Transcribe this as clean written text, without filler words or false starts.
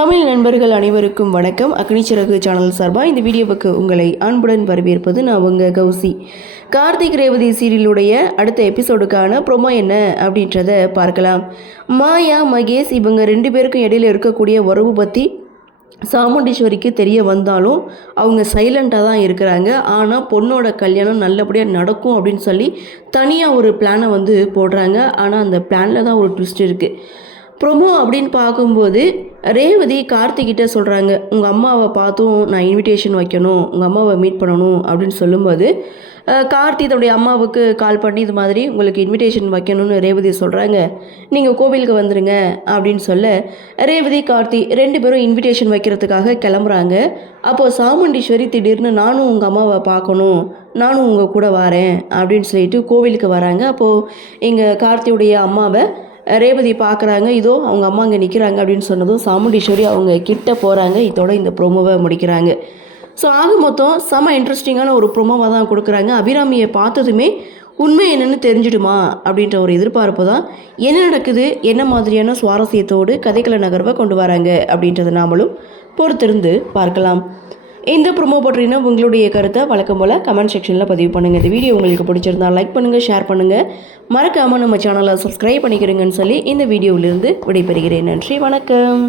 தமிழ் நண்பர்கள் அனைவருக்கும் வணக்கம். அக்னிச்சிறகு சேனல் சார்பாக இந்த வீடியோவுக்கு உங்களை அன்புடன் வரவேற்பது நான் உங்கள் கௌசி. கார்த்திக் ரேவதி சீரியலுடைய அடுத்த எபிசோடுக்கான ப்ரோமோ என்ன அப்படின்றத பார்க்கலாம். மாயா மகேஷ் இவங்க 2 பேருக்கும் இடையில இருக்கக்கூடிய உறவு பற்றி சாமுண்டீஸ்வரிக்கு தெரிய வந்தாலும் அவங்க சைலண்ட்டாக தான் இருக்கிறாங்க. ஆனால் பொண்ணோட கல்யாணம் நல்லபடியாக நடக்கும் அப்படின்னு சொல்லி தனியாக ஒரு பிளானை போடுறாங்க. ஆனால் அந்த பிளானில் தான் ஒரு ட்விஸ்ட் இருக்குது. ப்ரொமோ அப்படின்னு பார்க்கும்போது ரேவதி கார்த்திகிட்ட சொல்கிறாங்க, உங்கள் அம்மாவை பார்த்தும் நான் இன்விடேஷன் வைக்கணும், உங்கள் அம்மாவை மீட் பண்ணணும் அப்படின்னு சொல்லும்போது கார்த்தி தன்னுடைய அம்மாவுக்கு கால் பண்ணி இது மாதிரி உங்களுக்கு இன்விடேஷன் வைக்கணும்னு ரேவதி சொல்கிறாங்க. நீங்கள் கோவிலுக்கு வந்துடுங்க அப்படின்னு சொல்ல ரேவதி கார்த்தி 2 பேரும் இன்விடேஷன் வைக்கிறதுக்காக கிளம்புறாங்க. அப்போது சாமுண்டீஸ்வரி திடீர்னு நானும் உங்கள் அம்மாவை பார்க்கணும், நானும் உங்கள் கூட வரேன் அப்படின்னு சொல்லிட்டு கோவிலுக்கு வராங்க. அப்போது எங்கள் கார்த்தியுடைய அம்மாவை ரேவதி பார்க்குறாங்க. இதோ அவங்க அம்மா அங்கே நிற்கிறாங்க அப்படின்னு சொன்னதும் சாமுண்டீஸ்வரி அவங்க கிட்ட போகிறாங்க. இதோட இந்த ப்ரோமோவை முடிக்கிறாங்க. ஸோ ஆக மொத்தம் செம இன்ட்ரெஸ்டிங்கான ஒரு ப்ரோமோவாக தான் கொடுக்குறாங்க. அபிராமியை பார்த்ததுமே உண்மை என்னென்னு தெரிஞ்சிடுமா அப்படின்ற ஒரு எதிர்பார்ப்பு தான். என்ன நடக்குது, என்ன மாதிரியான சுவாரஸ்யத்தோடு கதைக்கள நகர்வை கொண்டு வராங்க அப்படின்றத நாமளும் பொறுத்திருந்து பார்க்கலாம். இந்த ப்ரோமோ பற்றினா உங்களுடைய கருத்தை வழக்கம் போல் கமெண்ட் செக்ஷனில் பதிவு பண்ணுங்கள். இந்த வீடியோ உங்களுக்கு பிடிச்சிருந்தால் லைக் பண்ணுங்கள், ஷேர் பண்ணுங்கள், மறக்காமல் நம்ம சேனலை சப்ஸ்கிரைப் பண்ணிக்கிறீங்கன்னு சொல்லி இந்த வீடியோவிலிருந்து விடைபெறுகிறேன். நன்றி, வணக்கம்.